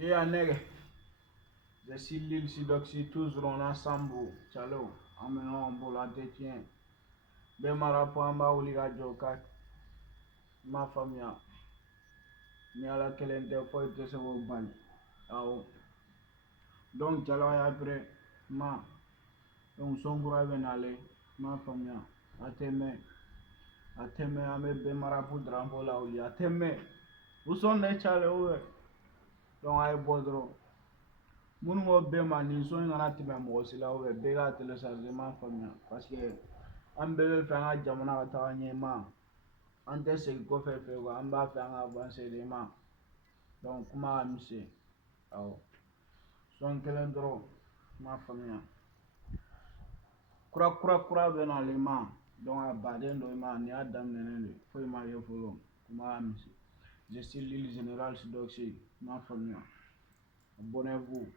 Yeah, nigga. Je suis l'île Sidoxi, toujours ensemble. Ciao. Amenons pour l'entretien. Ben marapo amba uliga joka. Ma famille. Ni ala kelente foi te se wo ban. Awo. Donc calo ya après ma. Donc songura benale. Ma famille. Ateme. Ateme ame ben marapo drambo la uli. Ateme. Où sont les chale ouwe? Donc ay bodro. Minnu ko bɛɛ ma nin so in kana tɛmɛ mɔgɔ si la bɛɛ k'a télécharger m'a faamuya parce que an bɛɛ bɛ fɛ an ka jamana ka taga ɲɛ ma an tɛ segin kɔfɛ fɛ an b'a fɛ an ka avancer de ma donc kuma ka misɛn awɔ sɔn kelen dɔrɔn m'a faamuya kura bɛ nalen ma donc a baden dɔ i ma nin y'a daminɛnen de foyi ma ye fɔlɔ kuma ka misɛn je suis l'île général Sidoxi m'a faamuya abonnez-vous